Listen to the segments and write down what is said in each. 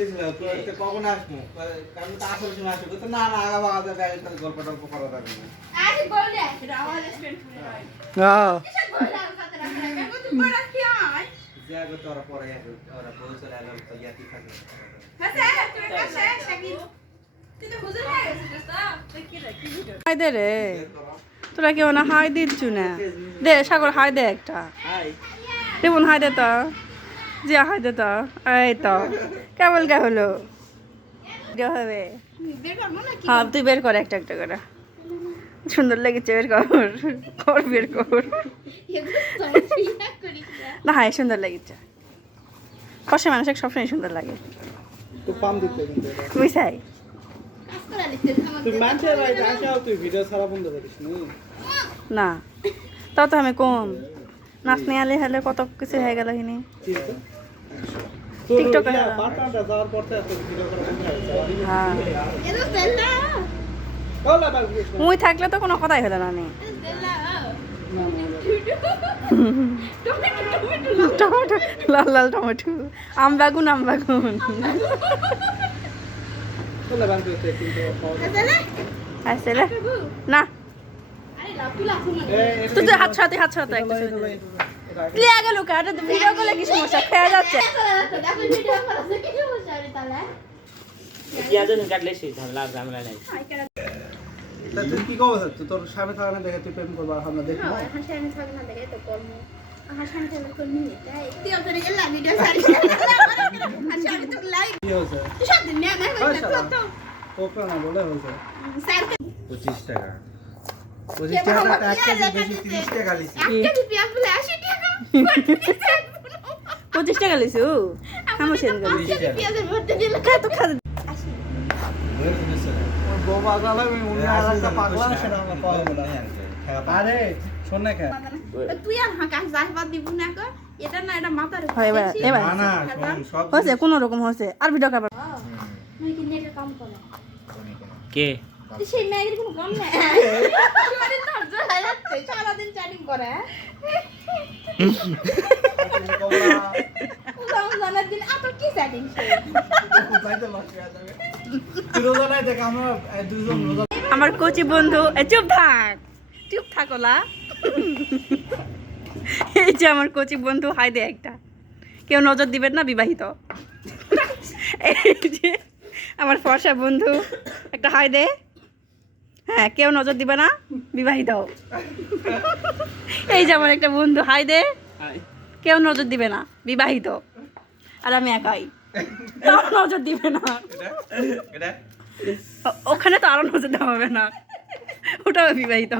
বলতেছিল কখন আসবো কারণ তো আসলে সময় আসবো তো না না আগা বাগাতে গল্প টল্প করা যাবে না আরে বলে এটা আমার রেস্টুরেন্ট খুলে হয় হ্যাঁ কিসব বলে আর কথা রাখা কেন তুই বড় কি হয় যাগো তোরা পরে ওরা বউ চলে এলো তো ইয়াতি থাকবে হ্যাঁ তুই কাছে শাকিব তুই তো হুজুর হয়ে গেছিস তো তুই কি রে কি ভিডিও হাই দে রে তোরা কেউ না হাই দিচ্ছু না দে সাগর হাই দে একটা হাই দেবুন হাই দে তো জি হাই দে তো এই তো কেবল কে হলো হবে বের কর না কি হ্যাঁ তুই বের কর একটা একটা করে সুন্দর লেগেছে বের কর কর বের কর এগুলো সাইড করি না হ্যাঁ সুন্দর লেগেছে কষে মানুষের সবসময় সুন্দর লাগে তো পাম দিতে কিন্তু বুঝাই কাজ করা লিখতে তুই মানুষের বাড়িতে আসাও তুই ভিডিও ছাড়া বন্ধ করিস না তাও তো আমি কম নাচ নিয়ে আলে হলে কত কিছু হয়ে গেল হিনি টিকটক পার্টনারটা যাওয়ার পর তো এত ভিডিও করা বন্ধ হয়েছে হ্যাঁ এলো দেলা বলা বাবু মুই থাকলে তো কোনো কথাই হলো না নি দেলা টমেটো লাল লাল টমেটো আম বেগুন বলা বাবু কিন্তু দেলা আসলে না আরে লাফু লাফু না তুই তো হাত ছাড়াতে একটা ক্লিয়া গেল কাটা ভিডিও করলে কি সমস্যা খেয়ে যাচ্ছে দেখো ভিডিও করা কি সমস্যা রে তাহলে ইয়াদন কাটলে সেই ঝামেলা নাই তা তুই কি কবে তুই তোর স্বামী থাকা না দেখে তুই প্রেম করবা আমরা দেখবো হ্যাঁ হাসি আমি থাকি না দেখে তো কর্ম হাসি আমি থাকি কোন নিয়ে তাই তুই ওখানে গেলা ভিডিও সারি হাসি আমি তো লাইভ কি হয়েছে তুই সব দিন না তো ওকে না বলে হয়েছে স্যার 25 টাকা 25 টাকা একটা বেশি 30 টাকা লিছি একটা পেঁয়াজ বলে 80 টাকা 25 টাকা লিছু আমার সেন গেল পেঁয়াজের ভর্তি দিল তো খাতে বাবা জানা আমি উনি আলাদা পাগলা সেটা আমরা পাবো না আরে শোন না কেন তুই আর কাজ যাইবার দিব না কো এটা না এটা মাথার হয় এবার না না শোন সব হয়েছে কোনো রকম হয়েছে আর ভিডিও করবার মই কি নেটের কাম করে কে সেই মেয়ের কোনো কাম নাই মানে তার জন্য যাচ্ছে সারা দিন চ্যাটিং করে উদাম জানার দিন এত কি চ্যাটিং যাইতে লক্ষ্য যাবে তুই রোজা নাই দেখ আমরা দুজন রোজা আমার কোচি বন্ধু চুপ থাক ওলা এই যে আমার কোচি বন্ধু হাই দে একটা কেউ নজর দিবেন না বিবাহিত এই যে আমার ফর্সা বন্ধু একটা হাই দে হ্যাঁ কেউ নজর দিবে না বিবাহিত এই যে আমার একটা বন্ধু হাই দে কেউ নজর দিবে না বিবাহিত আর আমি একাই তাও নজর দিবে না ওখানে তো আরো নজর দেওয়া হবে না ওটাও বিবাহিত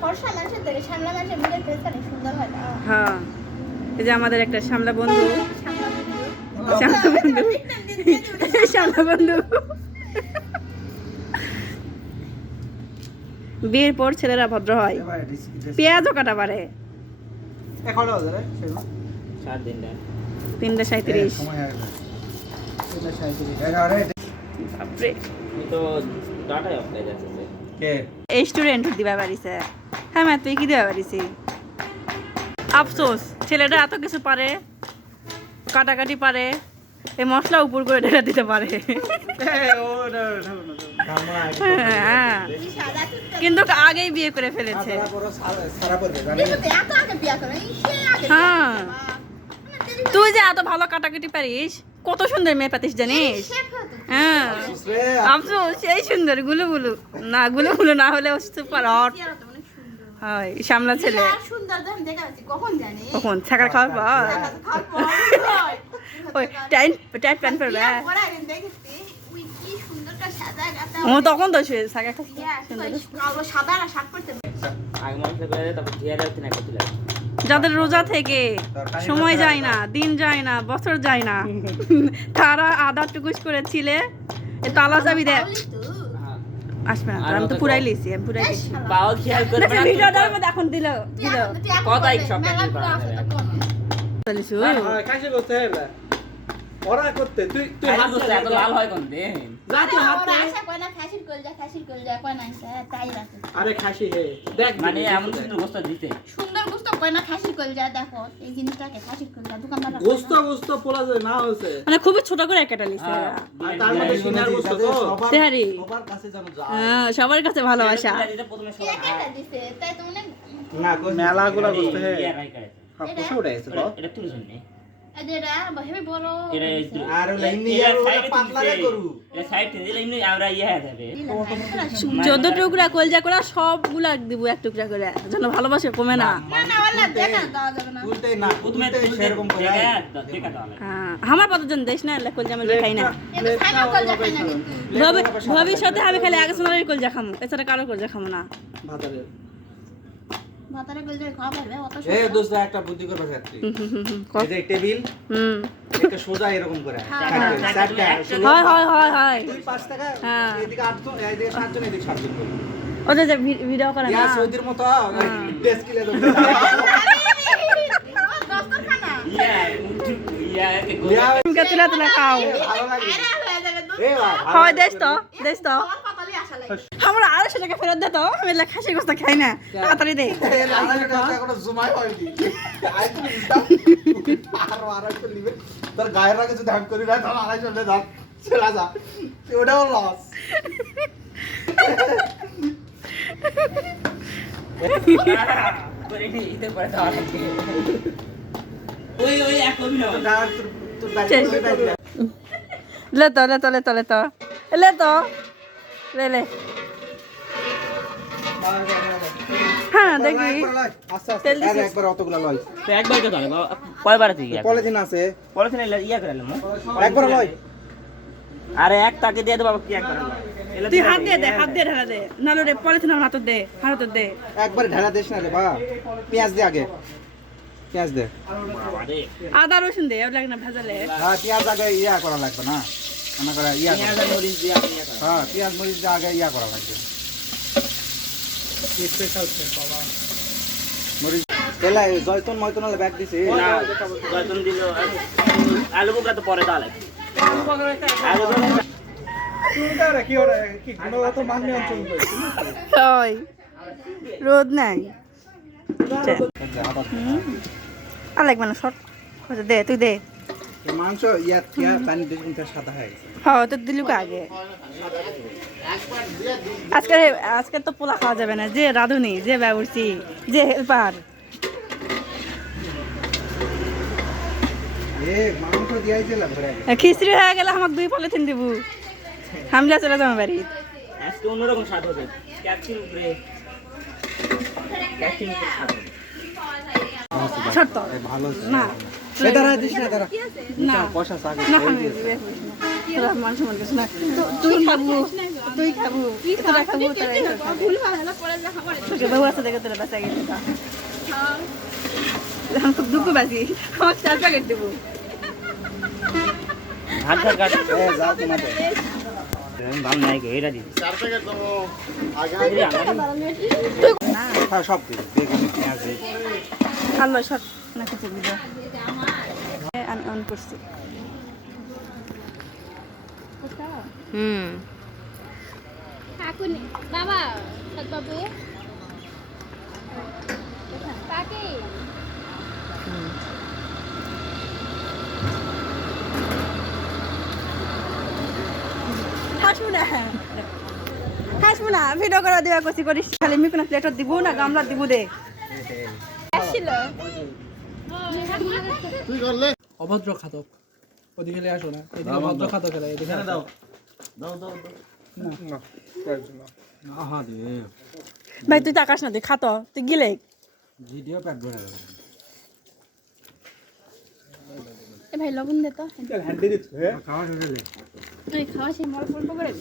ফর্সা মানুষের থেকে সামলা মানুষের মুখের ফেস অনেক সুন্দর হয় না হ্যাঁ এই যে আমাদের একটা শ্যামলা বন্ধু শ্যামলা বন্ধু বিয়ের পর ছেলেরা ভদ্র হয় পেঁয়াজও কাটা পারে এখন বাজে রে সেগুলো 7 দিন না 3:37 সময় হয়ে গেছে 3:37 আরে বাপরে আমি তো ডাটাই অফ হয়ে যাচ্ছে কে এই স্টুডেন্ট দিবা পারিছে হ্যাঁ মা তুই কি দিবা পারিছি আফসোস ছেলেটা এত কিছু পারে কাটাকাটি পারে এই মশলা উপর করে ঢেলে দিতে পারে হ্যাঁ কিন্তু আগেই বিয়ে করে ফেলেছে এত আগে বিয়া করে সে আগে হ্যাঁ তুই যে এত ভালো কাটাকাটি পারিস কত সুন্দর মেয়ে পাতিস জানিস হ্যাঁ আফসোস সেই সুন্দর গুলো না না হলে সুপার হট হয় সামলা ছেলে সুন্দর দাম দেখা যাচ্ছে কখন জানি কখন ছাকার খাওয়ার পর ওই টাইট প্যান্ট পরবে ও তখন তো শুয়ে ছাকা আগে মনে করে তারপর ঘিরে রাখতে না করতে লাগে যাদের রোজা থেকে সময় যায় না দিন যায় না বছর যায় না তারা আধা টুকুস করে ছিলে তালা চাবি দেয় আসবে না আমি তো পুরাই লিছি পাও খেয়াল করবে না ভিডিওটার মধ্যে এখন দিল কথাই সব ক্যান্সেল করা যাবে চলিছু খাইছে করতে হবে ওরা করতে তুই তুই আরে হাত দোস্ত, দে এত লাল হয় কোন দেন? যা তুই হাত ওরা দে। আশা করে না খাসির কলজা কয় না তাই রাখে আরে খাসি হে দেখ মানে এমন সুন্দর গোস্ত দিতে। সুন্দর গোস্ত কয় না খাসির কলজা দেখো এই জিনিসটাকে খাসির কলজা দোকানদার গোস্ত গোস্ত পোলা যায় না হইছে মানে খুবই ছোট করে কেটে নিছে আর তার মধ্যে সিনার গোস্ত তো তেহারি সবার কাছে জানো যায় হ্যাঁ, সবার কাছে ভালোবাসা দিতে প্রথমে কে কেটে দিছে তাই তো অনেক না মেলাগুলা গোস্ত হে ইয়া রাই করে। হ্যাঁ পুষে উঠাইছে তো এটা তুলে শুননি। এদেরা হেবি বড় এটা আর ইন্নি আর পাতলা রে করু এটা সাইড থেকে দিলে এমনি আমরা ইয়া হয়ে যাবে। 14 টুকরা কলজা করে সবগুলা দিব এক টুকরা করে যেন ভালোবাসা কমে না। না না ওলা দেখা দেওয়া যাবে না তুলতে না প্রথমে তুলতে সেরকম করে দেখা দাও। হ্যাঁ, আমার কতজন দেশ না এলে কলজা আমি খাই না। এটা খাইনা কলজা খাই না কিন্তু ভবিষ্যতে আমি খালি আগে সোনারের কলজা খামো, এছাড়া কারো কলজা খামো না। ভাতারে ভাতারে কলজা খাওয়া পারবে অত এ দোস্ত একটা বুদ্ধি করবে ছাত্রী কর। এই যে টেবিল হুম, একটা সোজা এরকম করে চারটা হয়। তুই 5 টাকা হ্যাঁ। এদিকে 8 জন এদিকে 7 জন এদিকে 7 জন করে ওদের যে ভিডিও করে ইয়া না, সৌদির মতো ডেস্ক কিলে দেব দস্তর খানা ইয়া ইয়া তুমি তুলা খাও। ভালো লাগে আরে হয়ে যাবে তো এ ভাই হয় দেশ তো আমার পাতালি আসা লাগে আমার 250 টাকা ফেরত দে তো, আমি খাসি গোস্ত খাই না, তাড়াতাড়ি দে। কোনো জুমাই হয়নি আই তুমি আর একটা নিবে তোর গায়ের আগে যদি ধান করি না তাহলে আড়াই চলে দাও চলে যা ওটাও লস করে দিতে পারে দাও। ওই এক অভিনয়। তোর বাইরে লে তো লে হ্যাঁ দেখি আস্তে আস্তে তেল দিছিস? একবার অতগুলা লয় তো একবার তো জানো কয়বার আছে ইয়া পলিথিন আছে পলিথিন ইয়া করে নিলাম। একবার লয় আরে এক তাকে দিয়ে দেবো কি একবার তুই হাত দিয়ে ঢালা দে, নাহলে রে পলিথিন আমার হাতত দে। একবার ঢেলা দিস না রে বা পেঁয়াজ দে আগে পেঁয়াজ দে আরে আদা রসুন দে, লাগে না ভেজালে। হ্যাঁ পেঁয়াজ আগে ইয়া করা লাগবে না মনে করে ইয়া করা। পেঁয়াজ আর মরিচ দিয়ে আপনি ইয়া করেন। হ্যাঁ পেঁয়াজ মরিচ দিয়ে আগে ইয়া করা লাগবে মরিচ এলা জয়তুন ময়তুন হলে ব্যাগ দিছে না জয়তুন দিল আলু বোকা তো পরে ডালে আলু ওই রোদ নাই আর লাগবে না, শর্ট দে, তুই দে। মাংস ইয়া ইয়া পানি দিয়ে কিন্তু সাদা হয়ে গেছে হ্যাঁ তো দিলুক আগে। আজকে তো পোলা খাওয়া যাবে না, যে রাঁধুনি, যে ব্যবসী, যে হেল্পার। এ মাংস দিয়াইছিলাম ঘরে খিচড়ি হয়ে গেলে আমাকে 2 পলিথিন দিব, হামলা চলে যাবো বাড়ি। আজকে অন্যরকম স্বাদ হবে ক্যাপসিন উপরে ক্যাপসিন উপরে স্বাদ হবে। শর্ট তো ভালো না এ দাঁড়া দিস না দাঁড়া না পয়সা সাগে না আমি দিবে তোরা মানুষ মনে করিস না, তুই খাবো তোরা খাবো তোরা এসব খাবি। ভুল ভালো পড়ে যা খাবার তোকে বউ আছে দেখে তোরা বাঁচা গেছে, আমি খুব দুঃখ বাঁচি, আমার 4 প্যাকেট দেবো। ভাত ভাত কাট এ যাও তোমাদের ভালো নাই গো এটা দিবি হ্যাঁ সব দিই বেগুন পেঁয়াজ দিই আল্লাহ শর্ট না কিছু দিব, আমি অন করছি। কাকুনি বাবা বাবু কাকি হাসবো না ভিডিও করে দেওয়া কষি করিস, খালি মিকুনা প্লেটত দিব না গামলা দিব দে। আসছিল অভদ্র খাতক ওদিকে আসো না, এদিকে ভদ্র খাতক এরা, এদিকে দাও হ্যাঁ দে ভাই তুই তাকাস না, তুই খাতো, তুই গিলে ভিডিও প্যাড ভরে এ ভাই লবণ দে তো হ্যান্ডি দিচ্ছে খাওয়া শেষ হলে তুই খাওয়া সে মল পড়বো করে